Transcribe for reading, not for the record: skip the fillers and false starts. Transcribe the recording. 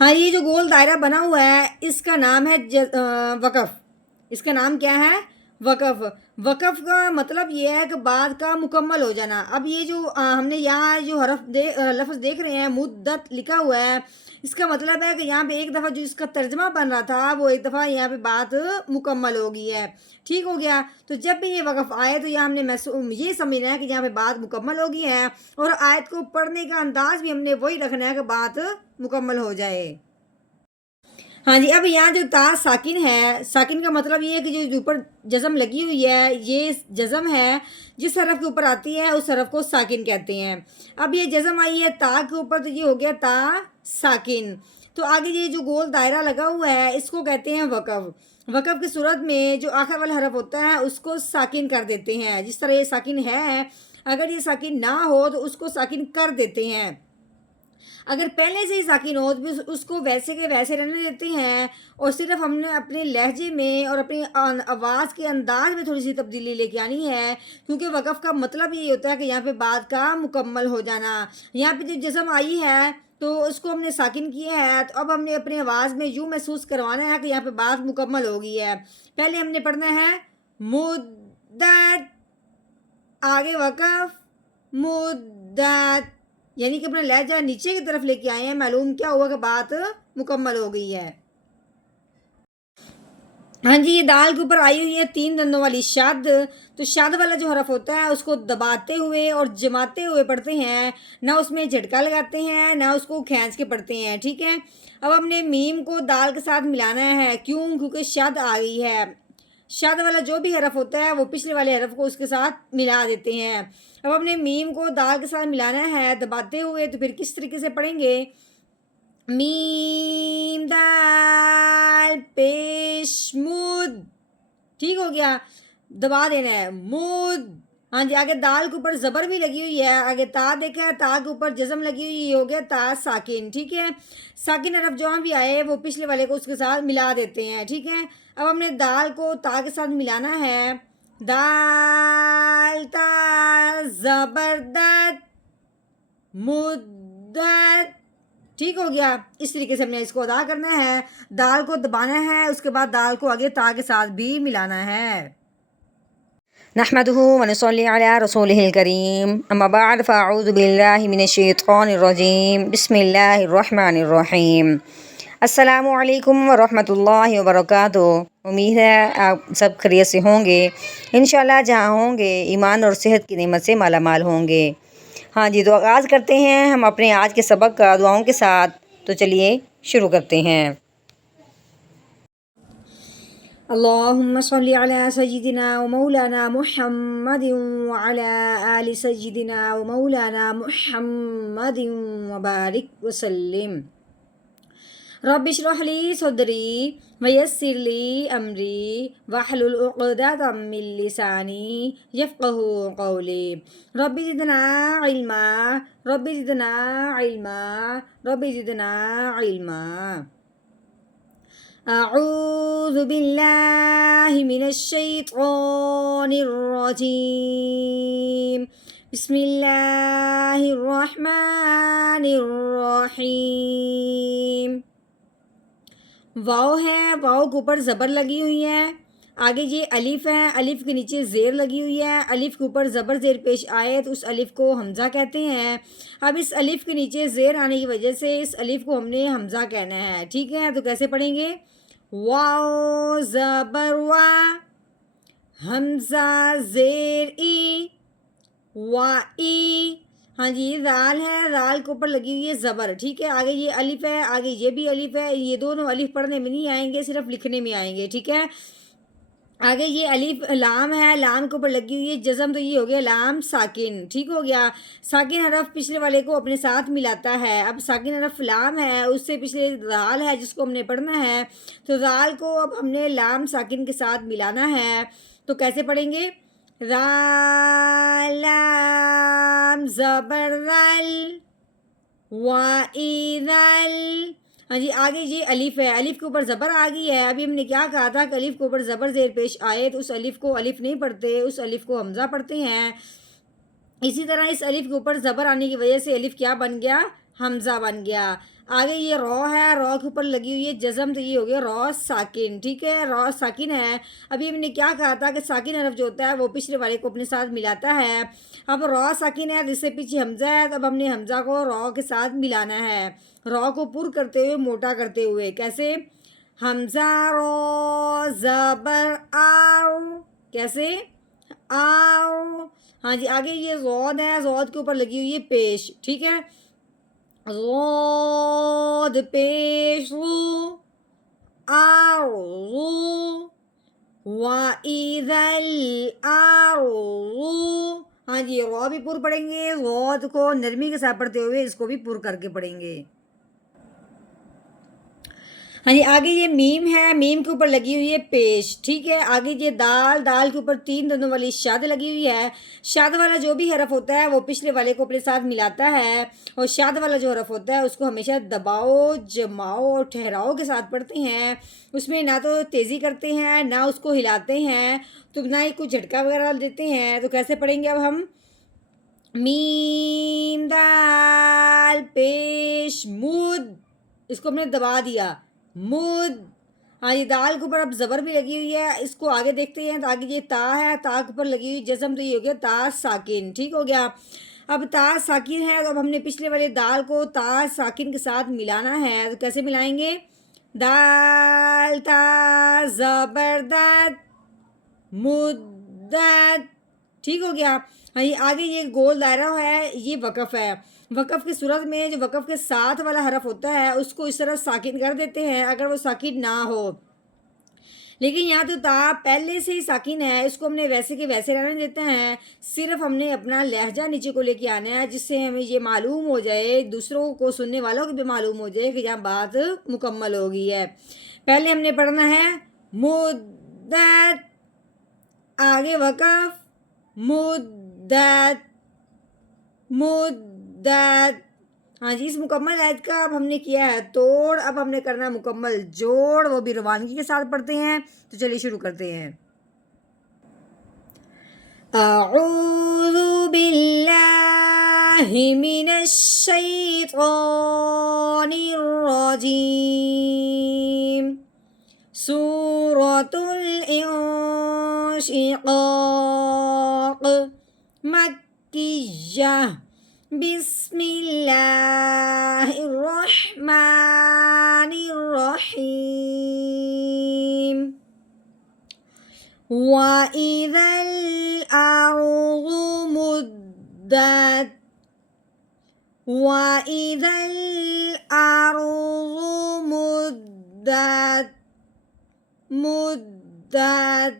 हाँ, ये जो गोल दायरा बना हुआ है इसका नाम है वक़फ़। इसका नाम क्या है? वक़फ़। वक़फ़ का मतलब ये है कि बात का मुकम्मल हो जाना। अब ये जो हमने यहाँ जो लफ़्ज़ देख रहे हैं, मुद्दत लिखा हुआ है, इसका मतलब है कि यहाँ पे एक दफ़ा जो इसका तर्जुमा बन रहा था वो एक दफ़ा यहाँ पे बात मुकम्मल हो गई है। ठीक हो गया? तो जब भी ये वक़्फ़ आए तो यहाँ हमने ये समझना है कि यहाँ पे बात मुकम्मल हो गई है, और आयत को पढ़ने का अंदाज़ भी हमने वही रखना है कि बात मुकम्मल हो जाए। हाँ जी, अब यहाँ जो ता साकिन है, साकिन का मतलब ये है कि जो ऊपर जज़म लगी हुई है, ये जज़म है, जिस हरफ के ऊपर आती है उस हरफ को साकिन कहते हैं। अब ये जज़म आई है ता के ऊपर, तो ये हो गया ता साकिन। तो आगे ये जो गोल दायरा लगा हुआ है इसको कहते हैं वक़फ़। वक़फ़ की सूरत में जो आखिर वाला हरफ होता है उसको साकिन कर देते हैं। जिस तरह ये साकिन है, अगर ये साकिन ना हो तो उसको साकिन कर देते हैं। अगर पहले से ही साकिन हो तो फिर उसको वैसे के वैसे रहने देते हैं, और सिर्फ हमने अपने लहजे में और अपनी आवाज़ के अंदाज में थोड़ी सी तब्दीली लेके आनी है, क्योंकि वक़फ़ का मतलब ये होता है कि यहाँ पे बात का मुकम्मल हो जाना। यहाँ पे जो जिस्म आई है तो उसको हमने साकिन किया है, तो अब हमने अपनी आवाज़ में यूँ महसूस करवाना है कि यहाँ पे बात मुकम्मल हो गई है। पहले हमने पढ़ना है मुद्दत, आगे वक़फ़, मुद्दत, यानी कि अपना लहजा नीचे की तरफ लेके आए हैं। मालूम क्या हुआ कि बात मुकम्मल हो गई है। हाँ जी, ये दाल के ऊपर आई हुई है 3 दंदों वाली शद। तो शद वाला जो हरफ होता है उसको दबाते हुए और जमाते हुए पढ़ते हैं, ना उसमें झटका लगाते हैं ना उसको खींच के पढ़ते हैं। ठीक है? अब हमने मीम को दाल के साथ मिलाना है। क्यों? क्योंकि शद आ गई है। शद वाला जो भी हरफ होता है वो पिछले वाले हरफ को उसके साथ मिला देते हैं। अब हमने मीम को दाल के साथ मिलाना है दबाते हुए, तो फिर किस तरीके से पढ़ेंगे? मीम दाल पेश मुद। ठीक हो गया? दबा देना है मुद। हाँ जी, आगे दाल के ऊपर ज़बर भी लगी हुई है, आगे ता देखा है, ता के ऊपर जज़म लगी हुई, ये हो गया ता साकिन। ठीक है? साकिन हरफ जहाँ भी आए वो पिछले वाले को उसके साथ मिला देते हैं। ठीक है? अब हमने दाल को ता के साथ मिलाना है। दाल ता ज़बरदस्त मुद्दत। ठीक हो गया? इस तरीके से हमने इसको अदा करना है। दाल को दबाना है, उसके बाद दाल को आगे ता के साथ भी मिलाना है। नहमदुहु व नसल्ली अला रसूलिहिल करीम अम्मा बाद फ़अऊज़ु बिल्लाहि मिनश शैतानिर रजीम बिस्मिल्लाहिर रहमानिर रहीम। अस्सलामु अलैकुम व रहमतुल्लाहि व बरकातुहू। उम्मीद है आप सब खैरियत से होंगे। इंशाल्लाह जहाँ होंगे ईमान और सेहत की नेमत से माला माल होंगे। हाँ जी, तो आगाज़ करते हैं हम अपने आज के सबक का दुआओं के साथ। तो चलिए शुरू करते हैं। अल्लाहुम्मा सल्ली अला सय्यिदिना व मौलाना मुहम्मदिन व अला आलि सय्यिदिना व मौलाना मुहम्मदिन व बारिक व सल्लिम। रब्बि इश्रह ली सदरी व यस्सिर ली अमरी वहलुल उक़दतम मिन लिसानी यफ़क़हू क़ौली। Rabbi ज़िदना इल्मा, rabbi ज़िदना इल्मा, rabbi ज़िदना इल्मा। अऊज़ु बिल्लाहि मिनश शैतानिर रजीम। बिस्मिल्लाहिर रहमानिर रहीम। वाव है, वाव के ऊपर ज़बर लगी हुई है। आगे ये अलिफ है, अलिफ के नीचे ज़ेर लगी हुई है। अलिफ के ऊपर ज़बर ज़ेर पेश आए तो उस अलिफ को हमज़ा कहते हैं। अब इस अलिफ के नीचे ज़ेर आने की वजह से इस अलिफ को हमने हमज़ा कहना है। ठीक है? तो कैसे पढ़ेंगे? वाव ज़बर वा, हमज़ा ज़ेर ई, वाई। हाँ जी, ये राल है, राल के ऊपर लगी हुई है ज़बर। ठीक है? आगे ये अलिफ है, आगे ये भी अलिफ है। ये दोनों अलिफ पढ़ने में नहीं आएंगे, सिर्फ लिखने में आएंगे। ठीक है? आगे ये अलिफ लाम है, लाम के ऊपर लगी हुई है जज़म, तो ये हो गया लाम साकिन। ठीक हो गया? साकिन हरफ पिछले वाले को अपने साथ मिलाता है। अब साकिन हरफ लाम है, उससे पिछले राल है जिसको हमने पढ़ना है, तो राल को अब हमने लाम साकिन के साथ मिलाना है। तो कैसे पढ़ेंगे? रा लाम ज़बर रल वाइदल। हाँ जी, आगे ये अलिफ है, अलिफ के ऊपर ज़बर आ गई है। अभी हमने क्या कहा था कि अलिफ के ऊपर ज़बर ज़ेर पेश आए तो उस अलिफ को अलिफ नहीं पढ़ते, उस अलिफ को हमज़ा पढ़ते हैं। इसी तरह इस अलिफ के ऊपर ज़बर आने की वजह से अलिफ क्या बन गया? हमज़ा बन गया। आगे ये रॉ है, रॉ के ऊपर लगी हुई है जज़म, तो ये हो गया रॉ साकिन। ठीक है, रॉ साकिन है। अभी हमने क्या कहा था कि साकिन हरफ जो होता है वो पिछले वाले को अपने साथ मिलाता है। अब रॉ साकिन है, जिससे पीछे हमज़ा है, तब हमने हमज़ा को रॉ के साथ मिलाना है, रॉ को पुर करते हुए, मोटा करते हुए। कैसे? हमज़ा रॉ ज़बर आओ, कैसे? आओ। हाँ जी, आगे ये ज़ौद है, ज़ौद के ऊपर लगी हुई है पेश। ठीक है, ज़ौद पेश रू, आरू, वाइज़ल आरू। हाँ जी, रॉ भी पुर पढ़ेंगे, ज़ौद को नरमी के साथ पढ़ते हुए इसको भी पुर करके पढ़ेंगे। हाँ जी, आगे ये मीम है, मीम के ऊपर लगी हुई है पेश। ठीक है, आगे ये दाल, दाल के ऊपर 3 दंदों वाली शाद लगी हुई है। शाद वाला जो भी हरफ होता है वो पिछले वाले को अपने साथ मिलाता है, और शाद वाला जो हरफ होता है उसको हमेशा दबाओ, जमाओ और ठहराओ के साथ पढ़ते हैं। उसमें ना तो तेज़ी करते हैं, ना उसको हिलाते हैं, तो ना ही कुछ झटका वगैरह देते हैं। तो कैसे पढ़ेंगे अब हम? मीम दाल पेश मुद, इसको हमने दबा दिया, मुद। हाँ, ये दाल के ऊपर अब ज़बर भी लगी हुई है, इसको आगे देखते हैं। तो आगे ये ता है, ता के ऊपर लगी हुई जज़म, तो ये हो गया ता साकिन। ठीक हो गया। अब ता साकिन है, तो अब हमने पिछले वाले दाल को ता साकिन के साथ मिलाना है। तो कैसे मिलाएंगे? दाल ता ज़बरदस्त मुद्दत। ठीक हो गया। हाँ, ये आगे ये गोल दायरा है, ये वक़फ़ है। वक़फ़ की सूरत में जो वक़फ़ के साथ वाला हरफ होता है उसको इस तरह साकिन कर देते हैं अगर वो साकिन ना हो। लेकिन यहाँ तो ता पहले से ही साकिन है, इसको हमने वैसे के वैसे रहने देते हैं। सिर्फ हमने अपना लहजा नीचे को लेके आना है, जिससे हमें ये मालूम हो जाए, दूसरों को, सुनने वालों को भी मालूम हो जाए कि यहाँ बात मुकम्मल हो गई है। पहले हमने पढ़ना है मुद्दत, आगे वक़फ़, मुद्दत, मुद्दत। हाँ जी, इस मुकम्मल आयत का अब हमने किया है तोड़, अब हमने करना है मुकम्मल जोड़, वो भी रवानगी के साथ पढ़ते हैं। तो चलिए शुरू करते हैं। अऊज़ु बिल्लाहि मिनश शैतानिर रजीम। सूरतुल इंशिक़ाक़ मक्किय्यह। बिस्मिल्लाहिर्रहमानिर्रहीम। वइज़ल अर्ज़ु मुद्दत, वइज़ल अर्ज़ु मुद्दत, मुद्दत।